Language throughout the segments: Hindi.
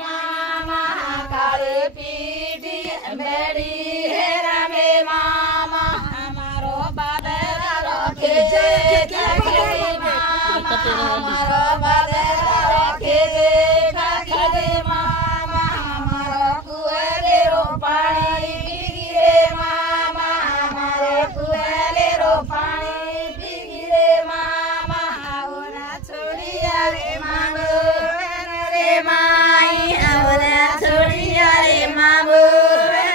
मामा काली पीठी बेड़ी है रामे मामा हमारो बादरा रखे जे खाखरे मामा हमारो बादरा रखे जे खाखरे मामा हमारो कुएले रो पानी बिगिरे मामा हमारे कुएले रो पानी बिगिरे मामा आवना छोड़िया रे मांगो रे माई आवना छोड़िया रे मांगो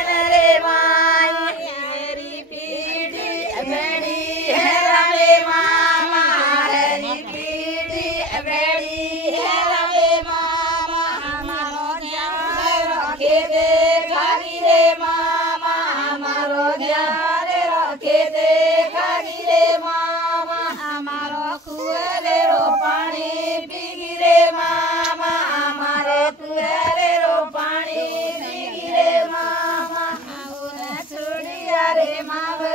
रे माई मेरी पीठी बेड़ी है रामे मामा मेरी पीठी बेड़ी है रामे मामा हमारो ध्यान रखे दे खागी रे मामा हमारो ध्यान रखे दे खागी रे मामा हमारो कुएले रो पानी बिगिरे मामा हमारे कुएले रो पानी बिगिरे मामा आवना छोड़िया रे मागो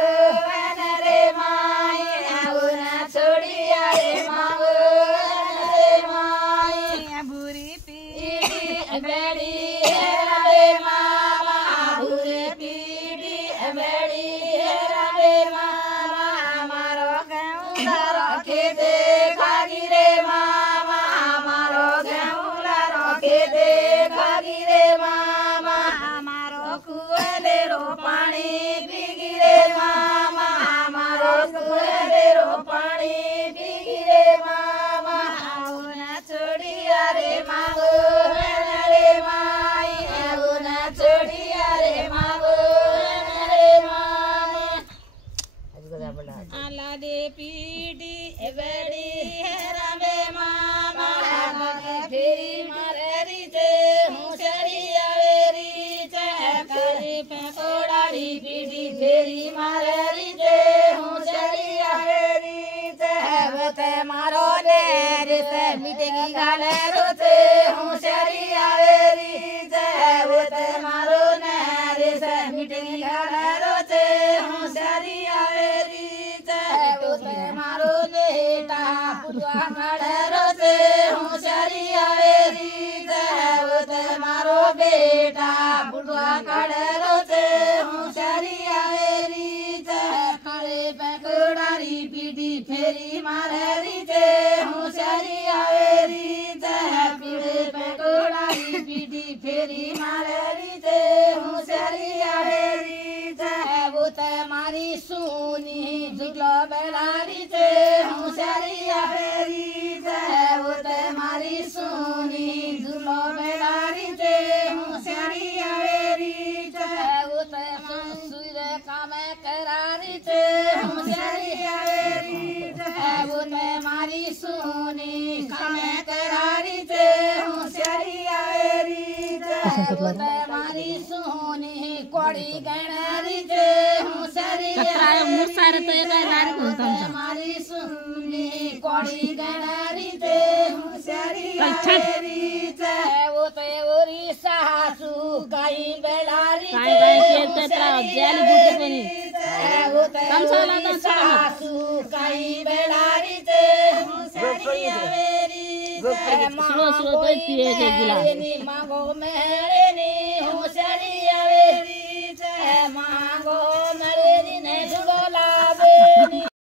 रे माई आवना छोड़िया रे मागो रे माई बुरी पीठी बेड़ी है रे मामा बुरी पीठी बेड़ी है रे मामा हमारो गौला रखे दे खागी रे मामा हमारो गौला रखे दे खागी रे मामा हमारो कुएले रो पानी बिगिरे मामा हमारो कुएले रो पानी बिगिरे मामा आवना छोड़िया रे मागो रे माई आवना छोड़िया रे मागो रे मामा आला दे पीठी बेड़ी है रामे मामा फेरी मारेरी जे हूँ चढ़िया वेरी जे करे पकोड़ारी पीठी फेरी मारेरी जे हूँ चढ़िया वेरी जे बते मारो ने रिसे मिटेगी गाले रोते हूँ चढ़िया वेरी जे बते मारो ने रिसे मिटेगी गाले रोते हूँ चढ़िया वेरी जे मारो नेटा पुटवा खड़े रोते हूँ चढ़िया वेरी जे मारो बेटा पुटवा खड़े रोते हूँ चढ़िया वेरी जे खड़े पकोड़ारी पीठी फेरी मारेरी जे हूँ चढ़िया वेरी जे खड़े पकोड़ारी पीठी फेरी मारेरी जे हूँ चढ़िया वेरी जे वो ते मारी सुनी झुकलो बेलारी जे हूँ चढ़िया वेरी जे वो ते मारी सुनी झुकलो बेलारी जे हूँ चढ़िया वेरी जे वो ते मंसूरे कामे करारी जे हूँ चढ़िया वेरी जे वो ते मारी सुनी कामे करारी जे हूँ चढ़िया वेरी जे वो ते मारी सुनी कोड़ी गणारी जे हूँ चढ़िया मारी सुनी कोड़ी गणारी जे हूँ चढ़िया वेरी जे वो ते ओरी सासू गाई बेलारी जे वो ते ओरी सासू गाई बेलारी जे हूँ चढ़िया वेरी जे मांगो में